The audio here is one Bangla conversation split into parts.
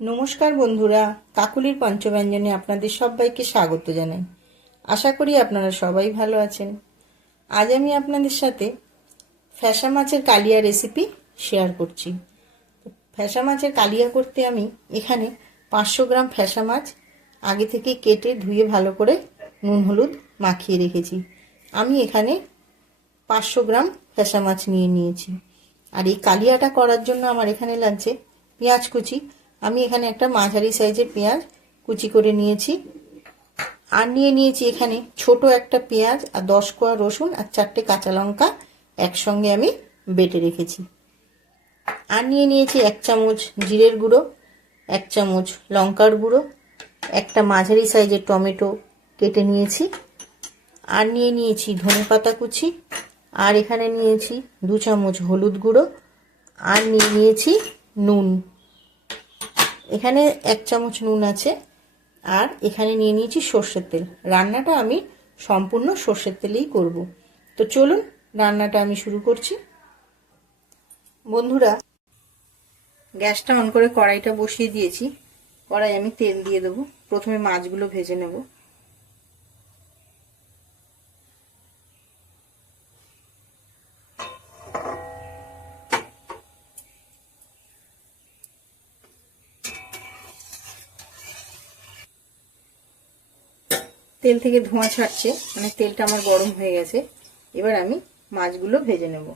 নমস্কার বন্ধুরা, কাকুলির পঞ্চব্যঞ্জনে আপনাদের সবাইকে স্বাগত জানাই। আশা করি আপনারা সবাই ভালো আছেন। আজ আমি আপনাদের সাথে ফ্যাসা মাছের কালিয়া রেসিপি শেয়ার করছি। ফ্যাসা মাছের কালিয়া করতে আমি এখানে পাঁচশো গ্রাম ফ্যাসা মাছ আগে থেকে কেটে ধুয়ে ভালো করে নুন হলুদ মাখিয়ে রেখেছি। আমি এখানে পাঁচশো গ্রাম ফ্যাসা মাছ নিয়ে নিয়েছি। আর এই কালিয়াটা করার জন্য আমার এখানে লাগছে পেঁয়াজ কুচি আমি এখানে একটা মাঝারি সাইজের পেঁয়াজ কুচি করে নিয়েছি। আর নিয়ে নিয়েছি এখানে ছোট একটা পেঁয়াজ আর দশ কোয়া রসুন আর চারটে কাঁচা লঙ্কা একসঙ্গে আমি বেটে রেখেছি। আর নিয়ে নিয়েছি এক চামচ জিরের গুঁড়ো, এক চামচ লঙ্কার গুঁড়ো, একটা মাঝারি সাইজের টমেটো কেটে নিয়েছি। আর নিয়ে নিয়েছি ধনে পাতা কুচি, আর এখানে নিয়েছি দু চামচ হলুদ গুঁড়ো, আর নিয়ে নিয়েছি নুন। এখানে এক চামচ নুন আছে, আর এখানে নিয়ে নিয়েছি সর্ষের তেল। রান্নাটা আমি সম্পূর্ণ সর্ষের তেলেই করব। তো চলুন, রান্নাটা আমি শুরু করছি। বন্ধুরা, গ্যাসটা অন করে কড়াইটা বসিয়ে দিয়েছি। কড়াই আমি তেল দিয়ে দেবো। প্রথমে মাছগুলো ভেজে নেব। তেল থেকে ধোঁয়া ছাড়ছে মানে তেলটা আমার গরম হয়ে গেছে। এবার আমি মাছগুলো ভেজে নেব।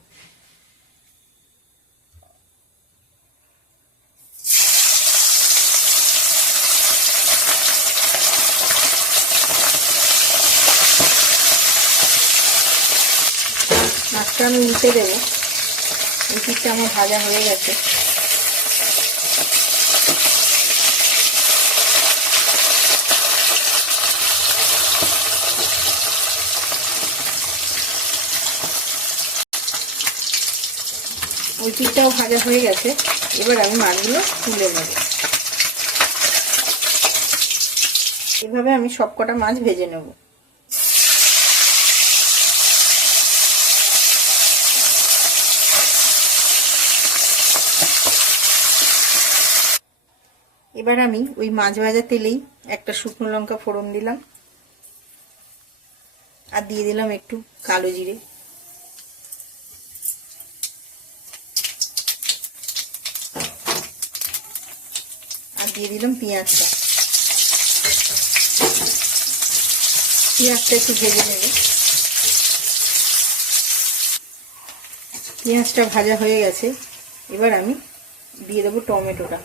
মাছটা আমি উল্টে দেবো। এই আমার ভাজা হয়ে গেছে। ওই পিঠটাও ভাজা হয়ে গেছে। এবার আমি মাছগুলো তুলে নেব। এভাবে আমি সব কটা মাছ ভেজে নেব। এবার আমি ওই মাছ ভাজা তেলেই একটা শুকনো লঙ্কা ফোড়ন দিলাম। আর দিয়ে দিলাম একটু কালো জিরে। দিয়ে দিলাম পেঁয়াজটা। পেঁয়াজটা একটু ভেজে নেবে। পেঁয়াজটা ভাজা হয়ে গেছে। এবার আমি দিয়ে দেবো টমেটোটা।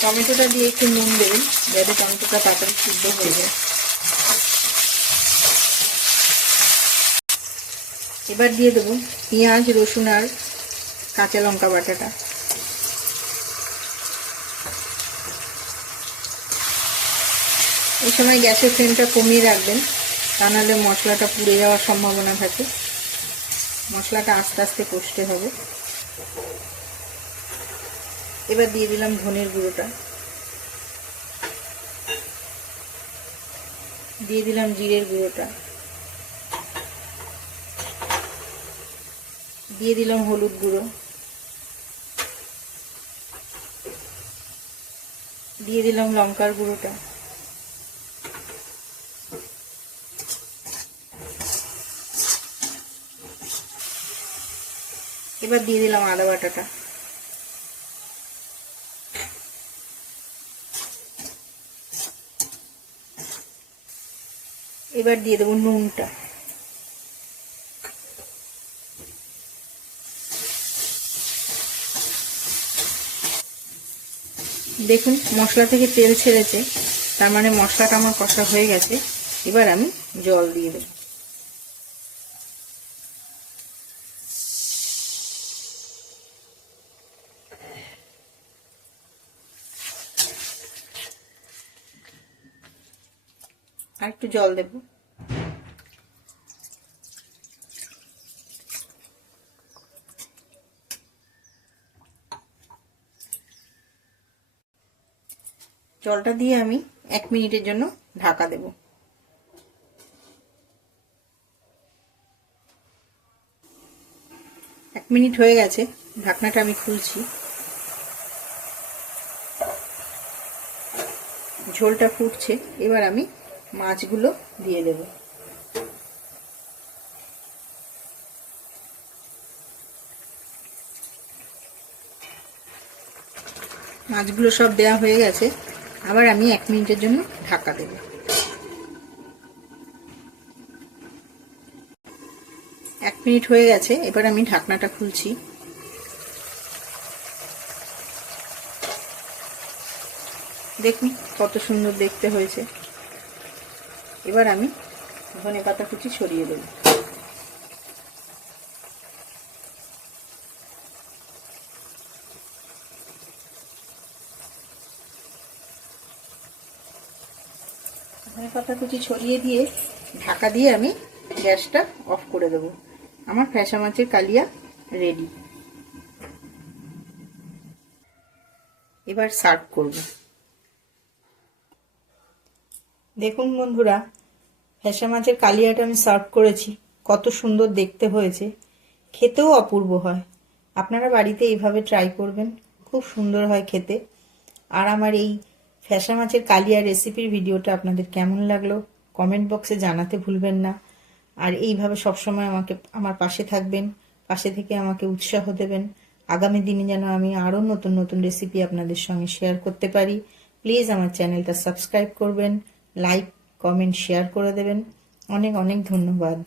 টমেটোটা দিয়ে একটু নুন দেবেন, যাতে টমেটোটা তাড়াতাড়ি সিদ্ধ হয়ে যায়। এবার দিয়ে দেবো পেঁয়াজ, রসুন আর কাঁচা লঙ্কা বাটাটা। এই সময় গ্যাসের ফ্লেমটা কমিয়ে রাখবেন, তা নাহলে মশলাটা পুড়ে যাওয়ার সম্ভাবনা থাকে। মশলাটা আস্তে আস্তে কষতে হবে। এবার দিয়ে দিলাম ধনের গুঁড়োটা। দিয়ে দিলাম জিরের গুঁড়োটা। দিয়ে দিলাম হলুদ গুঁড়ো। দিয়ে দিলাম লঙ্কার গুঁড়োটা। এবার দিয়ে দিলাম আদা বাটাটা। এবার দিয়ে দেবো নুনটা। দেখুন, মশলা থেকে তেল ছেড়েছে, তার মানে মশলাটা আমার কষা হয়ে গেছে। এবার আমি জল দিয়ে দেব। আর একটু জল দেব। জলটা দিয়ে আমি এক মিনিটের জন্য ঢাকা দেব। এক মিনিট হয়ে গেছে, ঢাকনাটা আমি খুলছি। ঝোলটা ফুটছে, এবার আমি মাছগুলো দিয়ে দেব। মাছগুলো সব দেওয়া হয়ে গেছে। আবার আমি এক মিনিটের জন্য ঢাকা দেব। এক মিনিট হয়ে গেছে, এবার আমি ঢাকনাটা খুলছি। দেখুন কত সুন্দর দেখতে হয়েছে। এবার আমি ধনে পাতা কুচি ছড়িয়ে দেব। ধনে পাতা কুচি ছড়িয়ে দিয়ে ঢাকা দিয়ে আমি গ্যাসটা অফ করে দেব। আমার ফ্যাসা মাছের কালিয়া রেডি। এবার সার্ভ করব। দেখুন বন্ধুরা, ফ্যাসা মাছের কালিয়াটা আমি সার্ভ করেছি। কত সুন্দর দেখতে হয়েছে। খেতেও অপূর্ব হয়। আপনারা বাড়িতে এইভাবে ট্রাই করবেন। খুব সুন্দর হয় খেতে। আর আমার এই ফ্যাসা মাছের কালিয়া রেসিপির ভিডিওটা আপনাদের কেমন লাগল? কমেন্ট বক্সে জানাতে ভুলবেন না। আর এইভাবে সবসময় আমাকে, আমার পাশে থাকবেন, পাশে থেকে আমাকে উৎসাহ দেবেন। আগামী দিনে যেন আমি আরও নতুন নতুন রেসিপি আপনাদের সঙ্গে শেয়ার করতে পারি। প্লিজ আমার চ্যানেলটা সাবস্ক্রাইব করবেন লাইক কমেন্ট শেয়ার করে দেবেন। অনেক অনেক ধন্যবাদ।